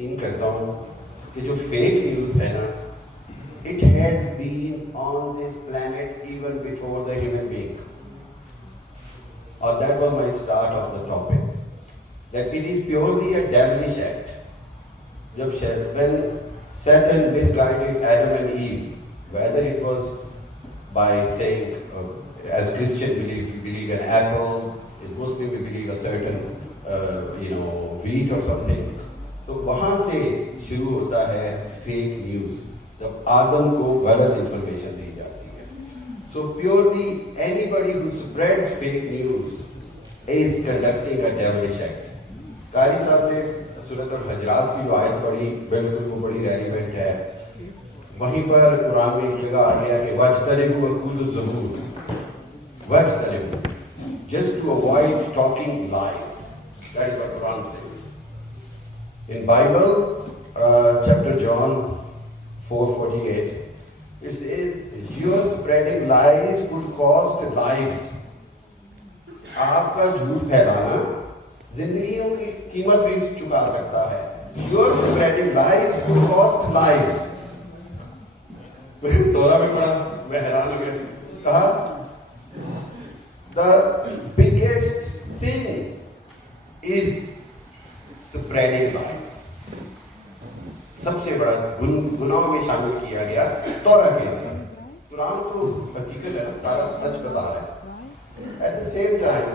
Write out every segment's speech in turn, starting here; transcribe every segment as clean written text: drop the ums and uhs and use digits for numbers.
यकीन करता हूँ कि जो फेक न्यूज़ है ना, it has been on this planet even before the human being. Or that was my start of the topic. That it is purely a devilish act. When Satan misguided Adam and Eve, whether it was by saying, as Christian believes, we believe an apple, as Muslim we believe a certain, wheat or something. तो वहाँ से शुरू होता है fake news, जब आदम को गलत information दी जाती है. So purely anybody who spreads fake news is conducting a devilish act. कारी साहब ने सूरत अल-हजरात की जो आयत पढ़ी, बिल्कुल वो बड़ी रेलिवेंट है. वहीं पर कुरान में एक जगह आ गया कि वज्तनिबू अक़ूलु ज़ुबूर, वज्तनिबू, just to avoid talking lies. That is what Quran says. In Bible, chapter John 4:48, it says, "Your spreading lies could cost lives." आपका झूठ फैलाना जिंदगियों की कीमत भी चुका सकता है. Your spreading lies could cost lives. तोरा में पढ़ा, मैं हैरान हो गया. कहा, the biggest sin is spreading lies. सबसे बड़ा गुनाह में शामिल किया गया तौरा के अंदर. कुरान तो हकीकत है, सारा सच बता रहा है. एट द सेम टाइम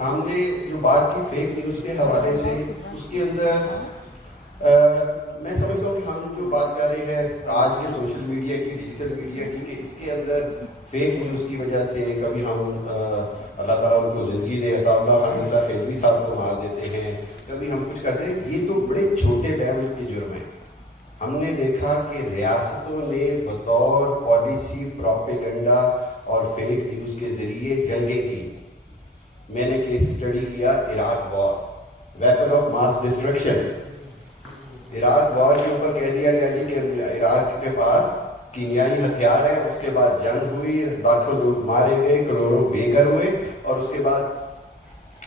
हमने जो बात की फेक न्यूज़ के हवाले से, उसके अंदर मैं समझता हूँ कि हम जो बात कर रहे हैं आज के सोशल मीडिया की, डिजिटल मीडिया की, कि इसके अंदर फेक न्यूज़ की वजह से कभी हम अल्लाह ताला उनको ज़िंदगी दे, अल्लाह ईसा फेलवी साहब को मार देते हैं, कभी हम कुछ करते हैं. ये तो बड़े छोटे लेवल के जुर्म हैं. हमने देखा कि रियासतों ने बतौर पॉलिसी, प्रोपेगेंडा और फेक न्यूज़ के जरिए जंगें की. मैंने केस स्टडी किया Iraq war, weapon of mass destruction. Iraq war के ऊपर कह दिया गया कि इराक के पास कीमियाई हथियार है. उसके बाद जंग हुई, लाखों लोग मारे गए, करोड़ों बेघर हुए, और उसके बाद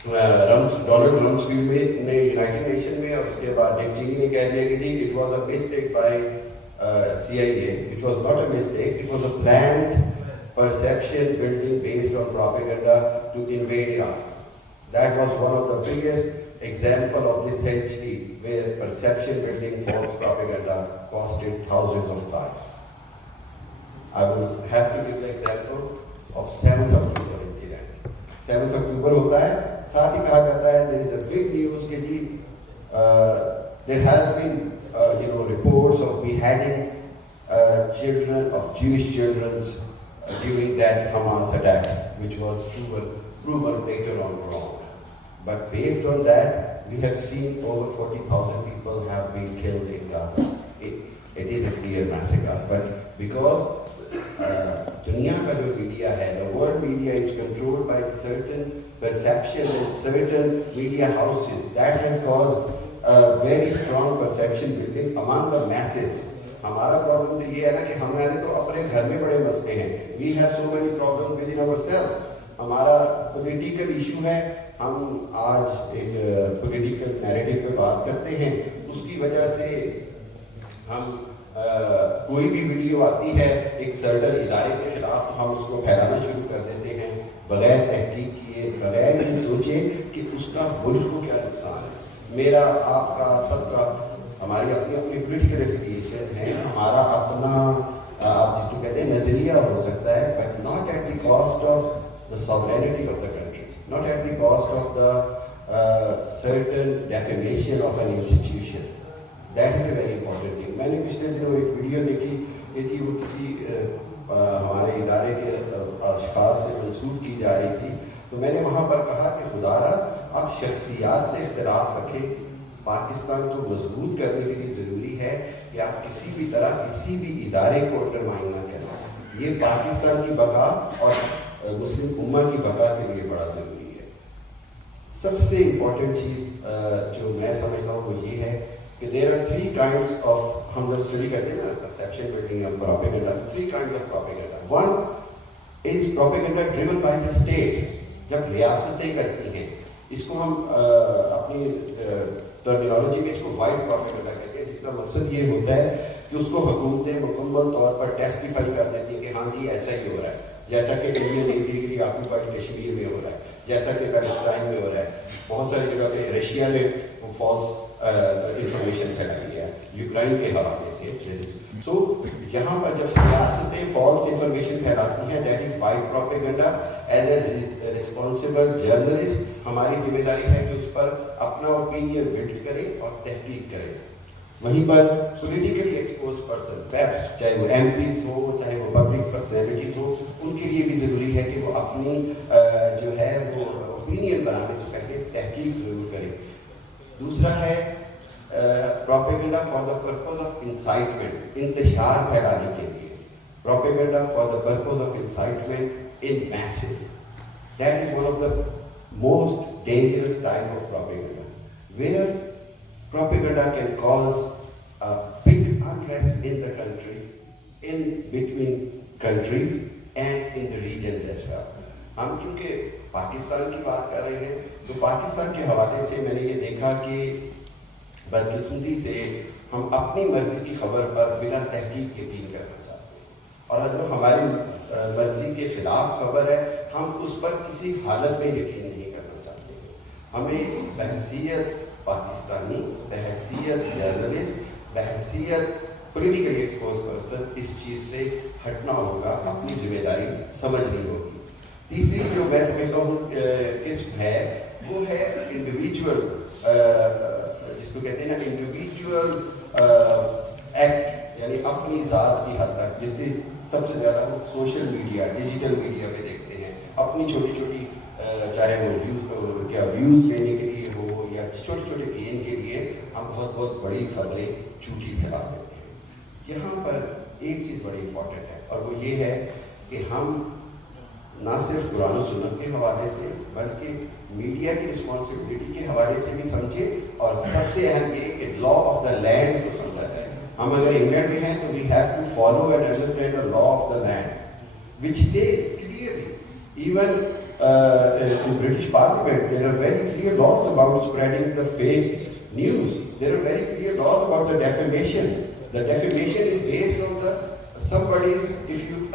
डोनाल्ड रम्सफील्ड ने यूनाइटेड नेशन में, और उसके बाद डिक चेनी ने कह दिया कि it was a mistake by CIA. It was not a mistake, it was a planned perception building based on propaganda to invade Iraq. That was one of the biggest example of this century where perception building false propaganda costed thousands of lives. I will have to give the example of 7th October incident. 7th October होता है, साथ ही कहा जाता है there is a big news कि जी there has been reports of beheading children, of Jewish children during that Hamas attack, which was proven later on wrong. But based on that, we have seen over 40,000 people have been killed in Gaza. It is a clear massacre. But because दुनिया का जो media है, the world media is controlled by certain perception and certain media houses, that has caused a very strong perception building among the masses. हमारा problem तो ये है ना कि हमारे तो अपने घर में बड़े मसले हैं. We have so many problem within ourselves. हमारा पॉलिटिकल इशू है. हम आज एक पॉलिटिकल नैरेटिव पे बात करते हैं, उसकी वजह से हम कोई भी वीडियो आती है एक सर्टन इदारे के खिलाफ, तो हम उसको फैलाना शुरू कर देते हैं बगैर तहकीक किए, बगैर ये सोचे कि उसका मुल्क को क्या नुकसान है. मेरा, आपका, सबका, हमारी अपनी अपनी पोलिटिकल एफिलिएशन है, हमारा अपना आप जिसको कहते हैं नजरिया हो सकता है, but not at the cost of the sovereignty of the country, not at the cost of the certain definition of an institution. That is a very important thing. मैंने पिछले दिनों एक वीडियो देखी, ये थी वो किसी हमारे इदारे के अशखास से मंसूब की जा रही थी. तो मैंने वहाँ पर कहा कि खुदारा आप शख्सियात से इख्तिलाफ रखें, पाकिस्तान को मजबूत करने के लिए ज़रूरी है कि आप किसी भी तरह किसी भी इदारे को अंडरमाइन ना करें. ये पाकिस्तान की बका और मुस्लिम उम्मा की बका के लिए बड़ा ज़रूरी है. सबसे इम्पोर्टेंट चीज़ जो मैं समझता हूँ वो ये है कि देयर आर 3 काइंड्स ऑफ, हम जब स्टडी करते हैं ना perception building and propaganda, 3 kinds of propaganda. One is propaganda driven by the state, जब रियासतें करती हैं. इसको हम अपनी टर्मिनोलॉजी में इसको वाइड प्रोपेगेंडा कहते हैं, जिसका मकसद ये होता है कि उसको हुकूमतें मुकम्मल तौर पर टेस्टिफाई कर देती हैं कि हाँ जी ऐसा ही हो रहा है, जैसा कि इंडियन इलीगली ऑक्यूपाइड कश्मीर में हो रहा है, जैसा कि पैलेस्टाइन में हो रहा है, बहुत सारी जगह पे रशिया में फॉल्स इंफॉर्मेशन फैलाई है यूक्रेन के हवाले से। तो यहाँ पर जब सियासतें फॉल्स इंफॉर्मेशन फैलाती हैं, that is wide propaganda. As a responsible journalist हमारी जिम्मेदारी है कि उस पर अपना ओपिनियन बिल्ड करें और तहकीक करें। वहीं पर पॉलिटिकली एक्सपोज पर्सन, चाहे वो एमपीज हो, चाहे वो पब्लिक पर्सनैलिटीज हो, उनके लिए भी जरूरी है कि वो अपनी जो है वो ओपिनियन बनाने से पहले तहकीक जरूर करें। दूसरा है propaganda for the purpose of incitement, इंतशार फैलाने के लिए। Propaganda for the purpose of incitement in message, that is one of the most dangerous type of propaganda, where propaganda can cause a big unrest in the country, in between countries and in the regions as well. हम क्योंकि पाकिस्तान की बात कर रहे हैं, तो पाकिस्तान के हवाले से मैंने ये देखा कि बदकिस्मती से हम अपनी मर्जी की खबर पर बिना तहकीक यकीन करना चाहते हैं, और अगर हमारी मर्जी के खिलाफ खबर है हम उस पर किसी हालत में यकीन नहीं करना चाहते। हमें बहसीयत पाकिस्तानी, बहसीयत जर्नलिस्ट, बहसीयत पॉलिटिकली एक्सपोज पर्सन इस चीज़ से हटना होगा, अपनी जिम्मेदारी समझनी होगी। तीसरी जो मैं समझता हूँ किस्म है वो है इंडिविजुअल, जिसको कहते हैं ना इंडिविजुअल एक्ट, यानी अपनी ज़ात की हद तक, जिससे सबसे ज़्यादा हम सोशल मीडिया, डिजिटल मीडिया में देखते हैं। अपनी छोटी छोटी चाहे वो व्यूज़ लेने के लिए हो या छोटे छोटे गेन के लिए हम बहुत बहुत बड़ी खबरें झूठी फैला देते हैं। यहाँ पर एक चीज़ बड़ी इंपॉर्टेंट है, और वो ये है कि हम ना सिर्फ कुरान और सुन्नत के हवाले से बल्कि मीडिया की रिस्पॉन्सिबिलिटी के हवाले से भी समझें, और सबसे अहम ये कि लॉ ऑफ द लैंड को समझा जाए। हम अगर इंग्लैंड में हैं तो we have to follow and understand the law of the land which says clearly, even in British Parliament, there are very clear laws about spreading the fake news. There are very clear laws about the defamation. The defamation is based on the somebody's, if you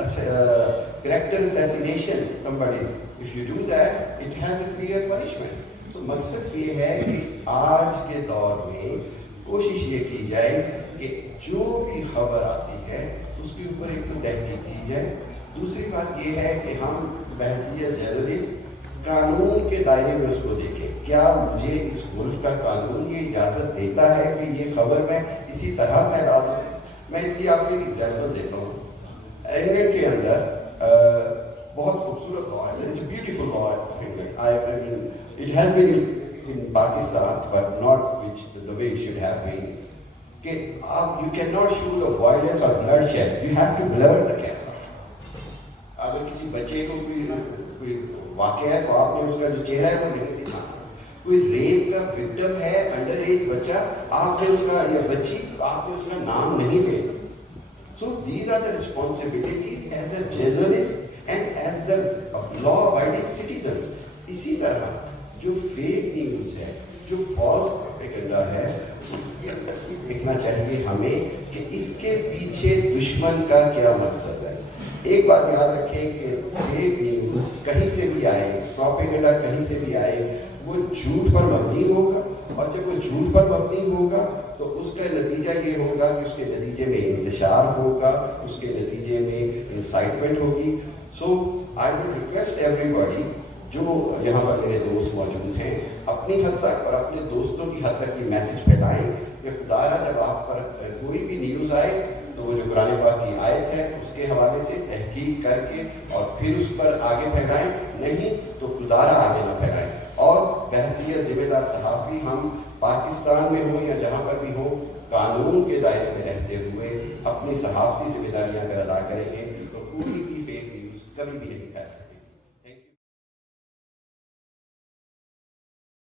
character assassination, somebody's, if you do that, it has a clear punishment. तो मकसद ये है कि आज के दौर में कोशिश ये की जाए कि जो भी खबर आती है उसके ऊपर एक तो तहकीक की जाए। दूसरी बात ये है कि हम बहसीयत जर्नलिस्ट कानून के दायरे में उसको देखें, क्या मुझे इस मुल्क का कानून ये इजाज़त देता है कि ये खबर मैं इसी तरह फैला दूँ। मैं इसकी आपको एक एग्जाम्पल देता हूँ। इंग्लैंड के अंदर बहुत खूबसूरत लॉ है, it's beautiful law of England. It has been in Pakistan but not the way it should have been, कि आप you can not show the violence और bloodshed, you have to blur the camera. अगर किसी बच्चे को कोई वाक़या है तो आपने उसका जो चेहरा है वो नहीं दिखाना। कोई रेप का विक्टिम है, अंडर एज बच्चा, आपने उसका या बच्ची, आपने उसका नाम नहीं लेना। So these are the responsibilities as a journalist and as the law abiding citizen. इसी तरह जो फेक न्यूज़ है, जो फॉल्स प्रोपेगेंडा है, ये देखना चाहिए हमें कि इसके पीछे दुश्मन का क्या मकसद है। एक बात याद रखें कि फेक न्यूज़ कहीं से भी आए, प्रोपेगेंडा कहीं से भी आए, वो झूठ पर मबनी होगा, और जब वो झूठ पर मबनी होगा तो उसका नतीजा ये होगा कि उसके नतीजे में इंतशार होगा, उसके नतीजे में इंसाइटमेंट होगी। सो आई वुड रिक्वेस्ट एवरीबॉडी, जो यहाँ पर मेरे दोस्त मौजूद हैं, अपनी हद तक और अपने दोस्तों की हद तक ये मैसेज फैलाएं कि खुदारा जब आप पर कोई भी न्यूज़ आए तो वो जो कुरान पाक की आयत है उसके हवाले से तहकीक करके और फिर उस पर आगे फैलाएं, नहीं तो खुदारा आगे ना फैलाएं। और बहसीयत जिम्मेदार सहाफ़ी हम पाकिस्तान में हो या जहाँ पर भी हो, कानून के दायरे में रहते हुए अपनी सहाफ़ती जिम्मेदारियाँ अगर अदा करेंगे तो कोई भी फेक न्यूज़ कभी भी नहीं फैल सकती।